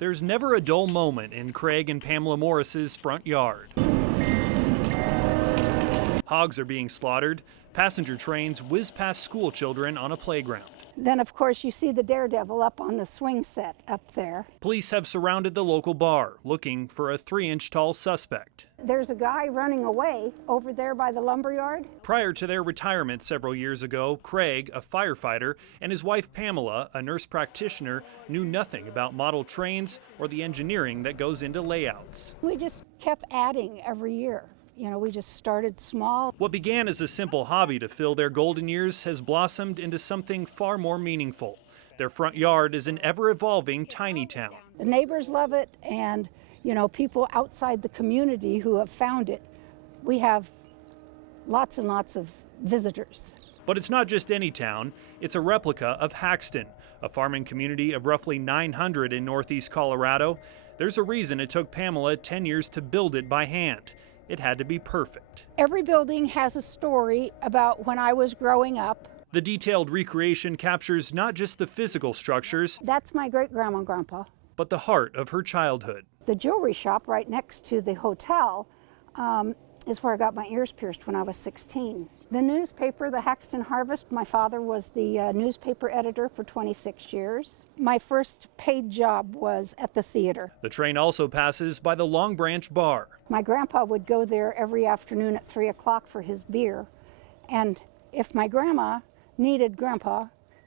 There's never a dull moment in Craig and Pamela Morris's front yard. Hogs are being slaughtered. Passenger trains whiz past school children on a playground. Then, of course, you see the Daredevil up on the swing set up there. Police have surrounded the local bar, looking for a 3-inch tall suspect. There's a guy running away over there by the lumberyard. Prior to their retirement several years ago, Craig, a firefighter, and his wife Pamela, a nurse practitioner, knew nothing about model trains or the engineering that goes into layouts. We just kept adding every year. You know, we just started small. What began as a simple hobby to fill their golden years has blossomed into something far more meaningful. Their front yard is an ever-evolving tiny town. The neighbors love it, and, you know, people outside the community who have found it. We have lots and lots of visitors. But it's not just any town, it's a replica of Haxton, a farming community of roughly 900 in northeast Colorado. There's a reason it took Pamela 10 years to build it by hand. It had to be perfect. Every building has a story about when I was growing up. The detailed recreation captures not just the physical structures. That's my great-grandma and grandpa. But the heart of her childhood. The jewelry shop right next to the hotel is where I got my ears pierced when I was 16. The newspaper, the Haxton Harvest, my father was the newspaper editor for 26 years. My first paid job was at the theater. The train also passes by the Long Branch Bar. My grandpa would go there every afternoon at 3 o'clock for his beer. And if my grandma needed grandpa,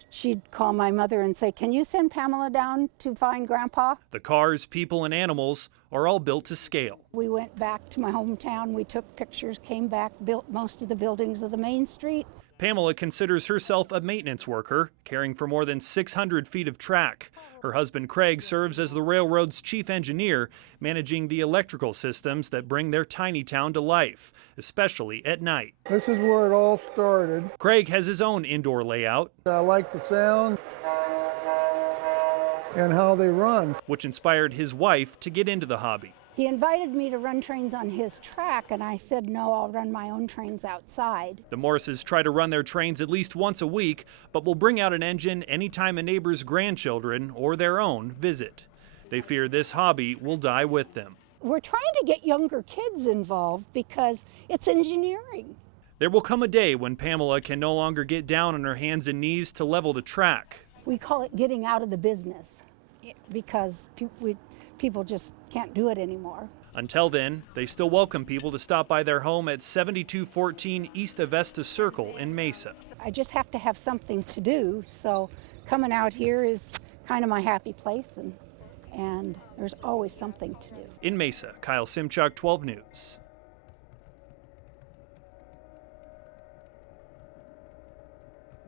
she'd call my mother and say, "Can you send Pamela down to find grandpa?" The cars, people, and animals are all built to scale. We went back to my hometown, we took pictures, came back, built most of the buildings of the main street. Pamela considers herself a maintenance worker, caring for more than 600 feet of track. Her husband Craig serves as the railroad's chief engineer, managing the electrical systems that bring their tiny town to life, especially at night. This is where it all started. Craig has his own indoor layout. I like the sound and how they run, which inspired his wife to get into the hobby. He invited me to run trains on his track, and I said, no, I'll run my own trains outside. The Morrises try to run their trains at least once a week, but will bring out an engine anytime a neighbor's grandchildren or their own visit. They fear this hobby will die with them. We're trying to get younger kids involved because it's engineering. There will come a day when Pamela can no longer get down on her hands and knees to level the track. We call it getting out of the business because people just can't do it anymore. Until then, they still welcome people to stop by their home at 7214 East Avesta Circle in Mesa. I just have to have something to do, so coming out here is kind of my happy place, and there's always something to do. In Mesa, Kyle Simchuk, 12 News.